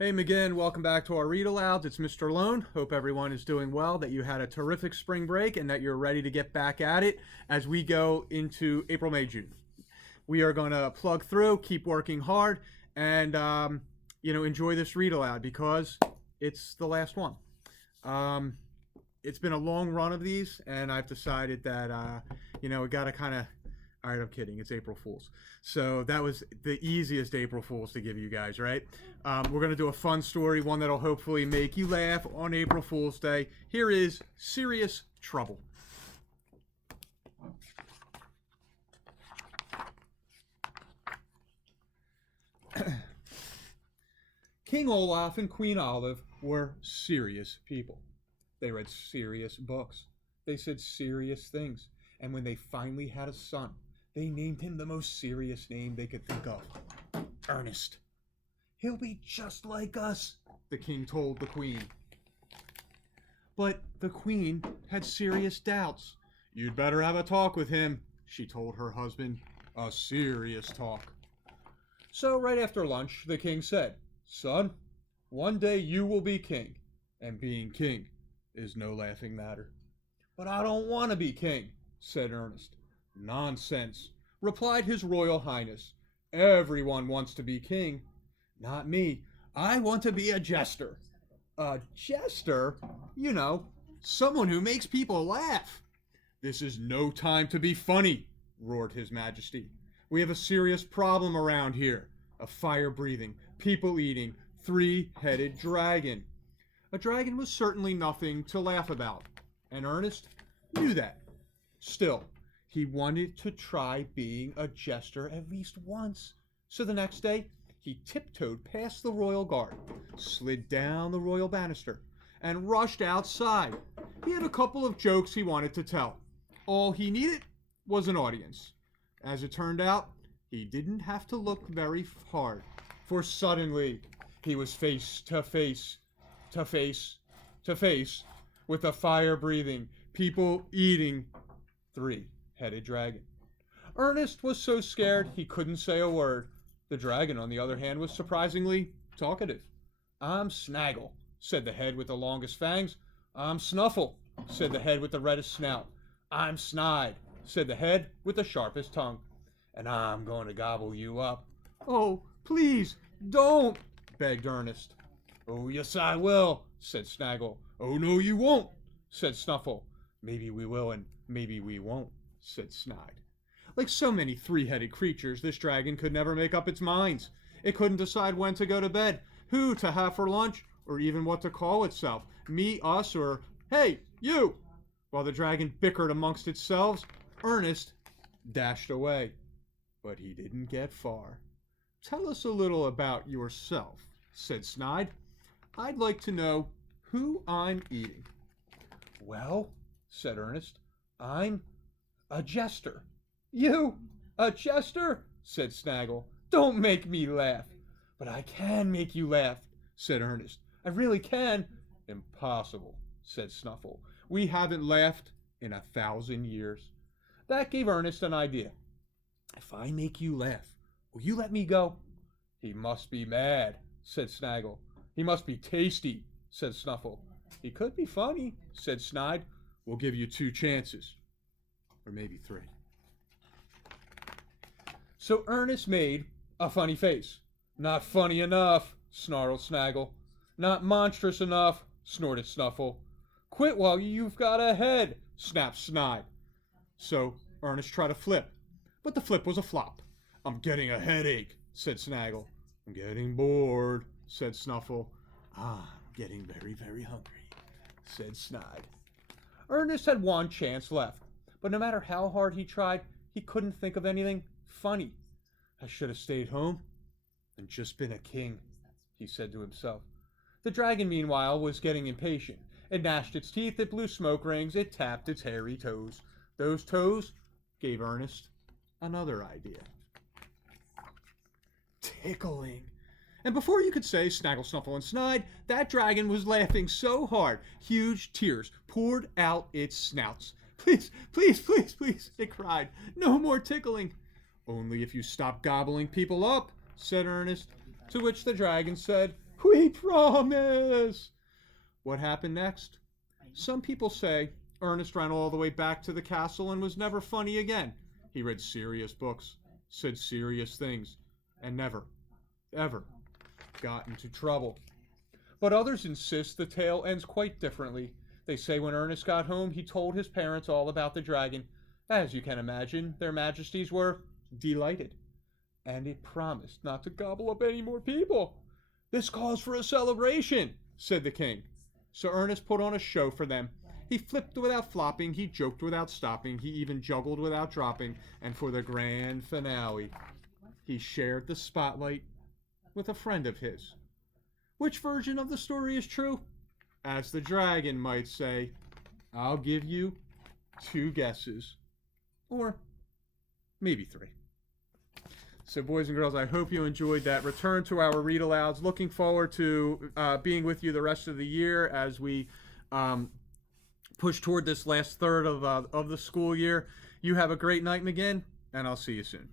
Hey McGinn, welcome back to our read alouds. It's Mr. Lohn. Hope everyone is doing well, that you had a terrific spring break, and that you're ready to get back at it as we go into April, May, June. We are going to plug through, keep working hard, and enjoy this read aloud because it's the last one. It's been a long run of these, and I've decided that we got to kind of. All right, I'm kidding. It's April Fool's. So that was the easiest April Fool's to give you guys, right? We're going to do a fun story, one that'll hopefully make you laugh on April Fool's Day. Here is Serious Trouble. King Olaf and Queen Olive were serious people. They read serious books. They said serious things. And when they finally had a son, they named him the most serious name they could think of. Ernest. He'll be just like us, the king told the queen. But the queen had serious doubts. You'd better have a talk with him, she told her husband. A serious talk. So right after lunch, the king said, Son, one day you will be king, and being king is no laughing matter. But I don't want to be king, said Ernest. Nonsense, replied his royal highness. Everyone wants to be king. Not me. I want to be a jester. A jester? You know, someone who makes people laugh. This is no time to be funny, roared his majesty. We have a serious problem around here. A fire-breathing, people-eating, three-headed dragon. A dragon was certainly nothing to laugh about, and Ernest knew that. Still, he wanted to try being a jester at least once. So the next day, he tiptoed past the royal guard, slid down the royal banister, and rushed outside. He had a couple of jokes he wanted to tell. All he needed was an audience. As it turned out, he didn't have to look very hard, for suddenly he was face to face with a fire-breathing, people-eating, three-headed dragon. Ernest was so scared he couldn't say a word. The dragon, on the other hand, was surprisingly talkative. I'm Snaggle, said the head with the longest fangs. I'm Snuffle, said the head with the reddest snout. I'm Snide, said the head with the sharpest tongue. And I'm going to gobble you up. Oh, please, don't, begged Ernest. Oh, yes, I will, said Snaggle. Oh, no, you won't, said Snuffle. Maybe we will and maybe we won't, said Snide. Like so many three-headed creatures, this dragon could never make up its minds. It couldn't decide when to go to bed, who to have for lunch, or even what to call itself. Me, us, or hey, you! While the dragon bickered amongst itself, Ernest dashed away. But he didn't get far. Tell us a little about yourself, said Snide. I'd like to know who I'm eating. Well, said Ernest, I'm a jester. You, a jester? Said Snaggle. Don't make me laugh. But I can make you laugh, said Ernest. I really can. Impossible, said Snuffle. We haven't laughed in 1,000 years. That gave Ernest an idea. If I make you laugh, will you let me go? He must be mad, said Snaggle. He must be tasty, said Snuffle. He could be funny, said Snide. We'll give you 2 chances. Or maybe 3. So Ernest made a funny face. Not funny enough, snarled Snaggle. Not monstrous enough, snorted Snuffle. Quit while you've got a head, snapped Snide. So Ernest tried to flip, but the flip was a flop. I'm getting a headache, said Snaggle. I'm getting bored, said Snuffle. I'm getting very, very hungry, said Snide. Ernest had one chance left, but no matter how hard he tried, he couldn't think of anything funny. I should have stayed home and just been a king, he said to himself. The dragon, meanwhile, was getting impatient. It gnashed its teeth, it blew smoke rings, it tapped its hairy toes. Those toes gave Ernest another idea. Tickling. And before you could say Snaggle, Snuffle, and Snide, that dragon was laughing so hard, huge tears poured out its snouts. Please, please, please, please, it cried. No more tickling. Only if you stop gobbling people up, said Ernest. To which the dragon said, We promise. What happened next? Some people say Ernest ran all the way back to the castle and was never funny again. He read serious books, said serious things, and never, ever got into trouble. But others insist the tale ends quite differently. They say when Ernest got home, he told his parents all about the dragon. As you can imagine, their majesties were delighted, and it promised not to gobble up any more people. This calls for a celebration, said the king. So Ernest put on a show for them. He flipped without flopping, he joked without stopping, he even juggled without dropping, and for the grand finale, he shared the spotlight with a friend of his. Which version of the story is true? As the dragon might say, I'll give you 2 guesses. Or maybe 3. So boys and girls, I hope you enjoyed that return to our read alouds. Looking forward to being with you the rest of the year as we push toward this last third of the school year. You have a great night, McGinn, and I'll see you soon.